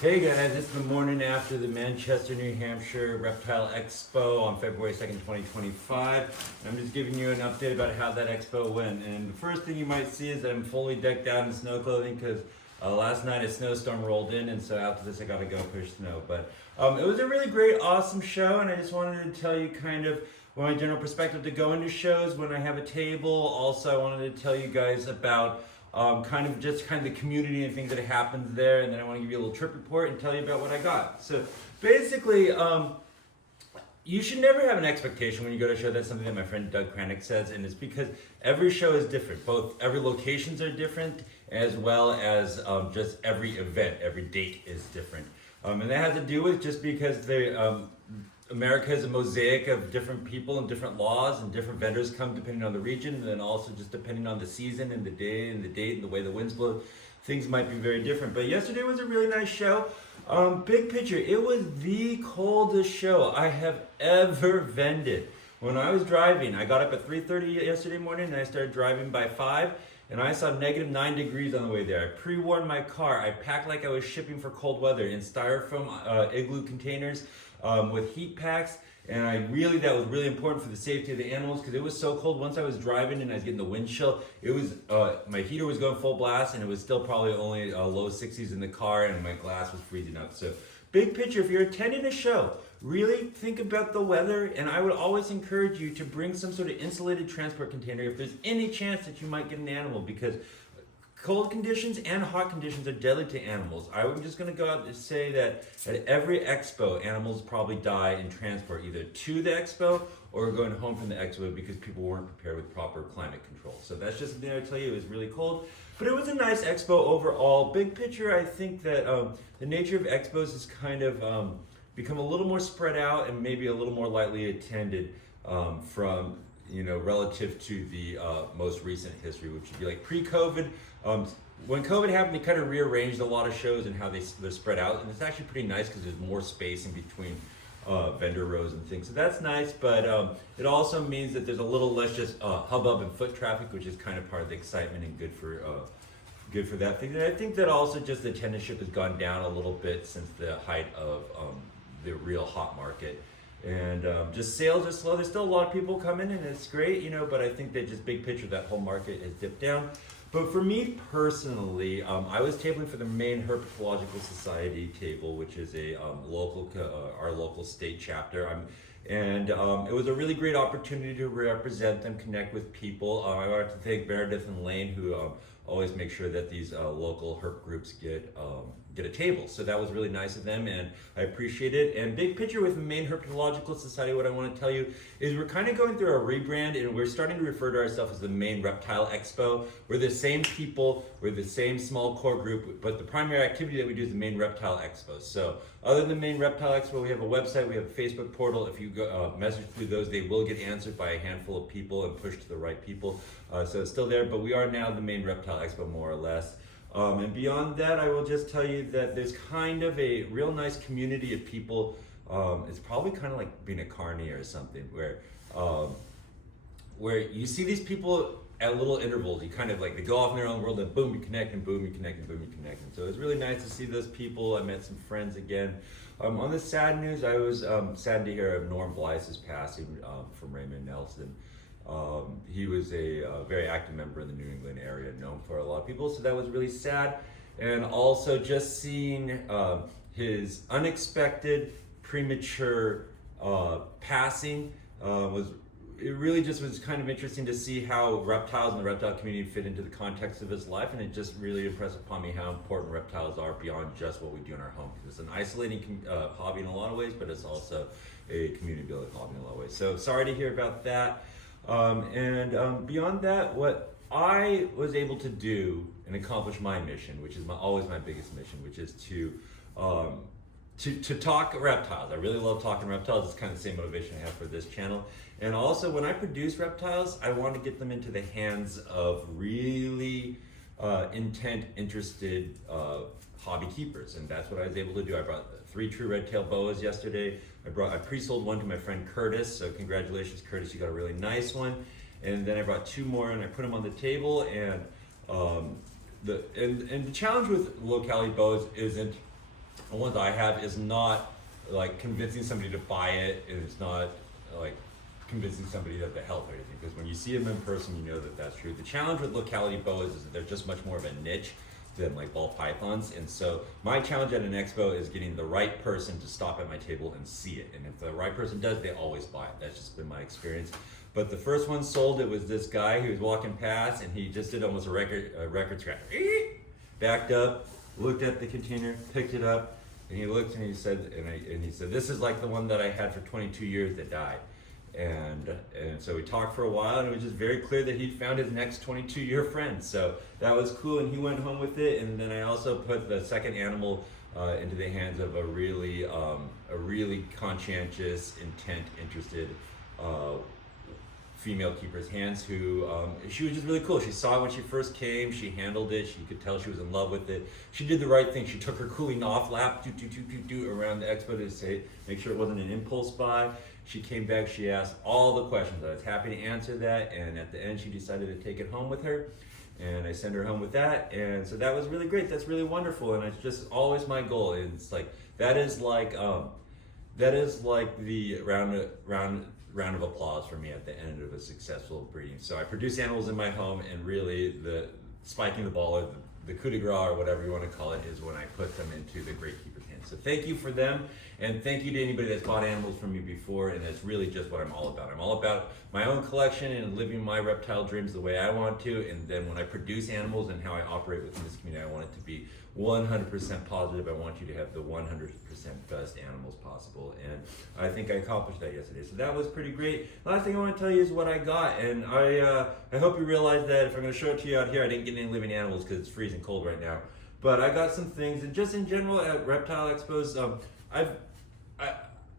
Hey guys, it's the morning after the Manchester, New Hampshire Reptile Expo on February 2nd, 2025. I'm just giving you an update about how that expo went. And the first thing you might see is that I'm fully decked out in snow clothing because last night a snowstorm rolled in, and so after this I gotta go push snow. But it was a really great, awesome show, and I just wanted to tell you kind of my general perspective to go into shows when I have a table. Also, I wanted to tell you guys about kind of the community and things that happens there, and then I want to give you a little trip report and tell you about what I got. So basically, you should never have an expectation when you go to a show. That's something that my friend Doug Kranick says, and it's because every show is different. Every locations are different, as well as just every event, every date is different, and that has to do with just because America is a mosaic of different people and different laws, and different vendors come depending on the region, and then also just depending on the season and the day and the date and the way the winds blow. Things might be very different. But yesterday was a really nice show. Big picture, it was the coldest show I have ever vended. When I was driving, I got up at 3:30 yesterday morning and I started driving by 5. And I saw -9 degrees on the way there. I pre-warned my car. I packed like I was shipping for cold weather in styrofoam igloo containers with heat packs. And that was really important for the safety of the animals because it was so cold. Once I was driving and I was getting the wind chill, it was my heater was going full blast, and it was still probably only low 60s in the car, and my glass was freezing up. So big picture, if you're attending a show, really think about the weather, and I would always encourage you to bring some sort of insulated transport container if there's any chance that you might get an animal, because cold conditions and hot conditions are deadly to animals. I'm just going to go out and say that at every expo, animals probably die in transport, either to the expo or going home from the expo because people weren't prepared with proper climate control. So that's just something I tell you. It was really cold, but it was a nice expo overall. Big picture, I think that the nature of expos has kind of become a little more spread out and maybe a little more lightly attended from relative to the most recent history, which would be like pre-COVID. When COVID happened, they kind of rearranged a lot of shows and how they're spread out, and it's actually pretty nice because there's more space in between vendor rows and things. So that's nice, but it also means that there's a little less just hubbub and foot traffic, which is kind of part of the excitement and good for that thing. And I think that also just the attendance has gone down a little bit since the height of the real hot market. And just sales are slow. There's still a lot of people coming, and it's great, but I think that just big picture, that whole market has dipped down. But for me personally, I was tabling for the Maine Herpetological Society table, which is our local state chapter. And it was a really great opportunity to represent them, connect with people. I wanted to thank Meredith and Lane, who always make sure that these local herp groups get a table. So that was really nice of them, and I appreciate it. And big picture with the Maine Herpetological Society, what I want to tell you is we're kind of going through a rebrand, and we're starting to refer to ourselves as the Maine Reptile Expo. We're the same people, we're the same small core group, but the primary activity that we do is the Maine Reptile Expo. So other than the Maine Reptile Expo, we have a website, we have a Facebook portal. If you go message through those, they will get answered by a handful of people and pushed to the right people. So it's still there, but we are now the Maine Reptile Expo, more or less. And beyond that, I will just tell you that there's kind of a real nice community of people. It's probably kind of like being a carny or something, where you see these people at little intervals. You kind of like, they go off in their own world, and boom, you connect, and boom, you connect, and boom, you connect. And so it's really nice to see those people. I met some friends again. On the sad news, I was sad to hear of Norm Blyce's passing from Raymond Nelson. He was a very active member in the New England area, known for a lot of people, so that was really sad. And also just seeing his unexpected, premature passing it really just was kind of interesting to see how reptiles and the reptile community fit into the context of his life, and it just really impressed upon me how important reptiles are beyond just what we do in our home. Because it's an isolating hobby in a lot of ways, but it's also a community building hobby in a lot of ways. So sorry to hear about that. Beyond that, what I was able to do and accomplish my mission, which is always my biggest mission, which is to talk reptiles. I really love talking reptiles. It's kind of the same motivation I have for this channel. And also, when I produce reptiles, I want to get them into the hands of really interested hobby keepers, and that's what I was able to do. I brought 3 true red-tailed boas yesterday. I pre-sold one to my friend Curtis, so congratulations, Curtis, you got a really nice one. And then I brought 2 more, and I put them on the table. And the challenge with locality boas isn't the ones I have is not like convincing somebody to buy it, and it's not like convincing somebody that the health or anything, because when you see them in person, you know that that's true. The challenge with locality boas is that they're just much more of a niche than like ball pythons, and so my challenge at an expo is getting the right person to stop at my table and see it, and if the right person does, they always buy it. That's just been my experience. But the first one sold, it was this guy who was walking past, and he just did almost a record scratch. Backed up, looked at the container, picked it up, and he looked and he said, this is like the one that I had for 22 years that died. And so we talked for a while, and it was just very clear that he'd found his next 22-year friend. So that was cool, and he went home with it. And then I also put the second animal into the hands of a really conscientious, interested female keeper's hands, who she was just really cool. She saw it when she first came, she handled it, she could tell she was in love with it. She did the right thing. She took her cooling off lap around the expo to say, make sure it wasn't an impulse buy. She came back, she asked all the questions. I was happy to answer that, and at the end she decided to take it home with her, and I sent her home with that, and so that was really great. That's really wonderful, and it's just always my goal. And it's like that is like the round of applause for me at the end of a successful breeding. So I produce animals in my home, and really the spiking the ball, or the coup de grace, or whatever you want to call it, is when I put them into the great keeper's hands. So thank you for them, and thank you to anybody that's bought animals from me before, and that's really just what I'm all about. I'm all about my own collection and living my reptile dreams the way I want to, and then when I produce animals and how I operate within this community, I want it to be 100% positive. I want you to have the 100% best animals possible, and I think I accomplished that yesterday. So that was pretty great. Last thing I want to tell you is what I got, and I hope you realize that if I'm going to show it to you out here, I didn't get any living animals because it's freezing cold right now. But I got some things, and just in general at reptile expos,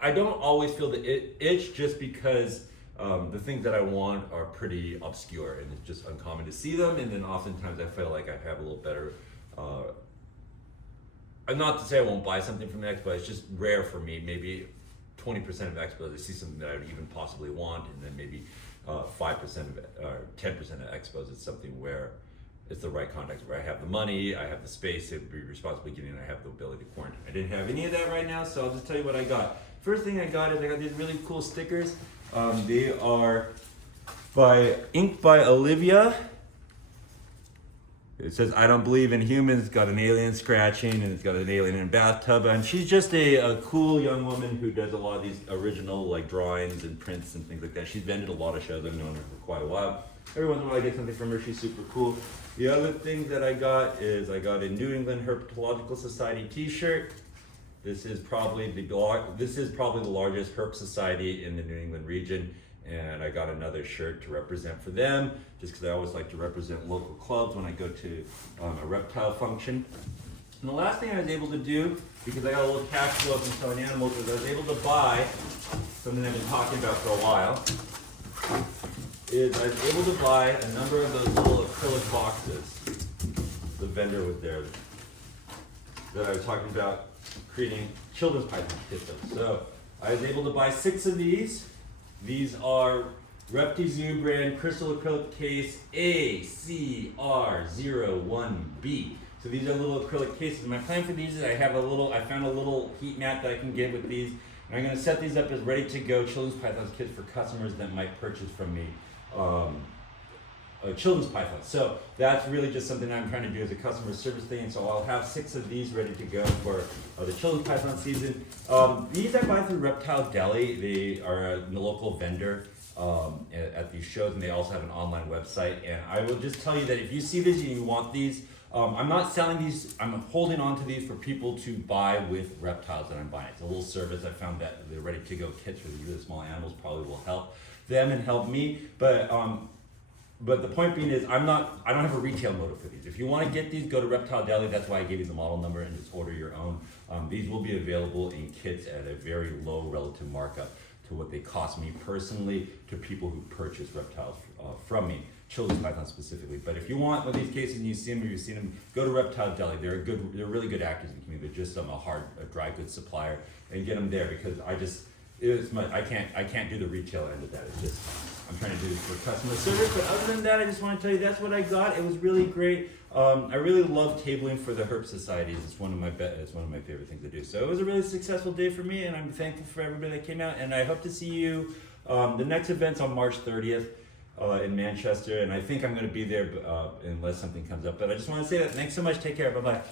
I don't always feel the itch, just because the things that I want are pretty obscure, and it's just uncommon to see them. And then oftentimes I feel like I have a little better. Not to say I won't buy something from the expo, it's just rare for me. Maybe 20% of expos I see something that I would even possibly want, and then maybe 5% of it, or 10% of expos it's something where it's the right context, where I have the money, I have the space to be responsibly getting, and I have the ability to quarantine. I didn't have any of that right now, so I'll just tell you what I got. First thing I got is I got these really cool stickers. They are inked by Olivia. It says, "I don't believe in humans." It's got an alien scratching, and it's got an alien in a bathtub. And she's just a cool young woman who does a lot of these original like drawings and prints and things like that. She's vended a lot of shows. I've known her for quite a while. Every once in a while I get something from her. She's super cool. The other thing that I got is I got a New England Herpetological Society t-shirt. This is probably the largest herp society in the New England region. And I got another shirt to represent for them, just because I always like to represent local clubs when I go to a reptile function. And the last thing I was able to do, because I got a little cash flow from selling animals, is I was able to buy something I've been talking about for a while. I was able to buy a number of those little acrylic boxes. The vendor was there that I was talking about creating children's python kits of. So I was able to buy 6 of these. These are ReptiZoo brand crystal acrylic case ACR01B. So these are little acrylic cases. My plan for these is I found a little heat mat that I can get with these, and I'm going to set these up as ready to go children's pythons kits for customers that might purchase from me children's pythons. So that's really just something I'm trying to do as a customer service thing. So I'll have 6 of these ready to go for the children's python season. These I buy through Reptile Deli. They are a local vendor at these shows, and they also have an online website. And I will just tell you that if you see these and you want these, I'm not selling these. I'm holding on to these for people to buy with reptiles that I'm buying. It's a little service. I found that the ready to go kits for the really small animals probably will help them and help me. But the point being is, I don't have a retail motive for these. If you want to get these, go to Reptile Deli. That's why I gave you the model number, and just order your own. These will be available in kits at a very low relative markup to what they cost me personally to people who purchase reptiles from me, children's pythons specifically. But if you want one of these cases and you see them, or you've seen them, go to Reptile Deli. They're really good actors in the community. They're just a dry goods supplier, and get them there, because I can't do the retail end of that. It's just, I'm trying to do this for customer service, but other than that, I just want to tell you that's what I got. It was really great. I really love tabling for the herp societies. It's one of my favorite things to do. So it was a really successful day for me, and I'm thankful for everybody that came out. And I hope to see you. The next event's on March 30th in Manchester, and I think I'm going to be there unless something comes up. But I just want to say that. Thanks so much. Take care. Bye bye.